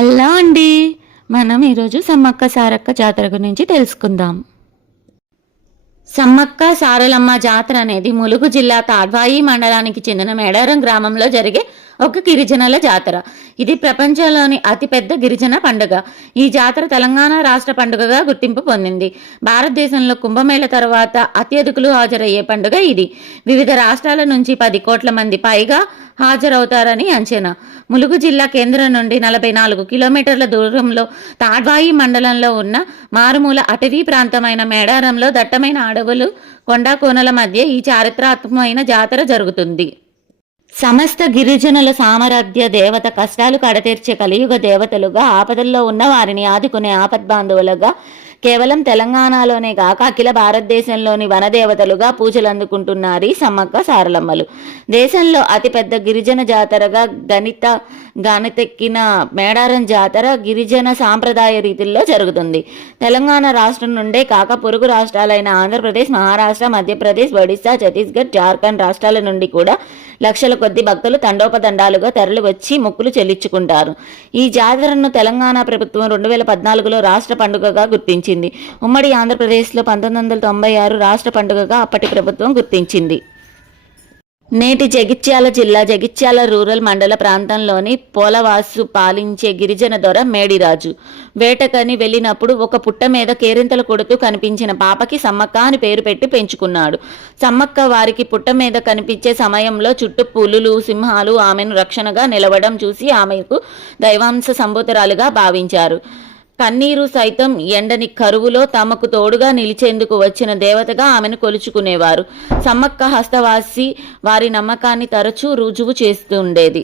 Hello అండి. మనం ఈరోజు సమ్మక్క సారక్క జాతర గురించి తెలుసుకుందాం. సమ్మక్క సారలమ్మ జాతర అనేది ములుగు జిల్లా తాడ్వాయి మండలానికి చెందిన మేడారం గ్రామంలో జరిగే ఒక గిరిజనుల జాతర. ఇది ప్రపంచంలోని అతిపెద్ద గిరిజన పండుగ. ఈ జాతర తెలంగాణ రాష్ట్ర పండుగగా గుర్తింపు పొందింది. భారతదేశంలో కుంభమేళ తర్వాత అత్యధికులు హాజరయ్యే పండుగ ఇది. వివిధ రాష్ట్రాల నుంచి 10 కోట్ల మంది పైగా హాజరవుతారని అంచనా. ములుగు జిల్లా కేంద్రం నుండి 44 కిలోమీటర్ల దూరంలో తాడ్వాయి మండలంలో ఉన్న మారుమూల అటవీ ప్రాంతమైన మేడారంలో దట్టమైన అడవులు, కొండా కోనల మధ్య ఈ చారిత్రాత్మకమైన జాతర జరుగుతుంది. సమస్త గిరిజనుల సామర్థ్య దేవత, కష్టాలు కడతీర్చే కలియుగ దేవతలుగా, ఆపదల్లో ఉన్న వారిని ఆదుకునే ఆపద్బాంధవులుగా, కేవలం తెలంగాణలోనే కాక అఖిల భారతదేశంలోని వనదేవతలుగా పూజలు అందుకుంటున్నారు ఈ సమ్మక్క సారలమ్మలు. దేశంలో అతిపెద్ద గిరిజన జాతరగా గణతెక్కిన మేడారం జాతర గిరిజన సాంప్రదాయ రీతిలో జరుగుతుంది. తెలంగాణ రాష్ట్రం నుండే కాక పొరుగు రాష్ట్రాలైన ఆంధ్రప్రదేశ్, మహారాష్ట్ర, మధ్యప్రదేశ్, ఒడిశా, ఛత్తీస్గఢ్, జార్ఖండ్ రాష్ట్రాల నుండి కూడా లక్షల కొద్ది భక్తులు తండోపతండాలుగా తరలి వచ్చి మొక్కులు చెల్లించుకుంటారు. ఈ జాతరను తెలంగాణ ప్రభుత్వం 2014లో రాష్ట్ర పండుగగా గుర్తించింది. ఉమ్మడి ఆంధ్రప్రదేశ్లో 1996 రాష్ట్ర పండుగగా అప్పటి ప్రభుత్వం గుర్తించింది. నేటి జగిత్యాల జిల్లా జగిత్యాల రూరల్ మండల ప్రాంతంలోని పోలవాసు పాలించే గిరిజన దొర మేడిరాజు వేటకని వెళ్ళినప్పుడు ఒక పుట్ట మీద కేరింతలు కొడుతూ కనిపించిన పాపకి సమ్మక్క అని పేరు పెట్టి పెంచుకున్నాడు. సమ్మక్క వారికి పుట్ట మీద కనిపించే సమయంలో చుట్టూ పులులు, సింహాలు ఆమెను రక్షణగా నిలవడం చూసి ఆమెకు దైవాంశ సంభూతురాలుగా భావించారు. కన్నీరు సైతం ఎండని కరువులో తమకు తోడుగా నిలిచేందుకు వచ్చిన దేవతగా ఆమెను కొలుచుకునేవారు. సమ్మక్క హస్తవాసి వారి నమ్మకాన్ని తరచూ రుజువు చేస్తుండేది.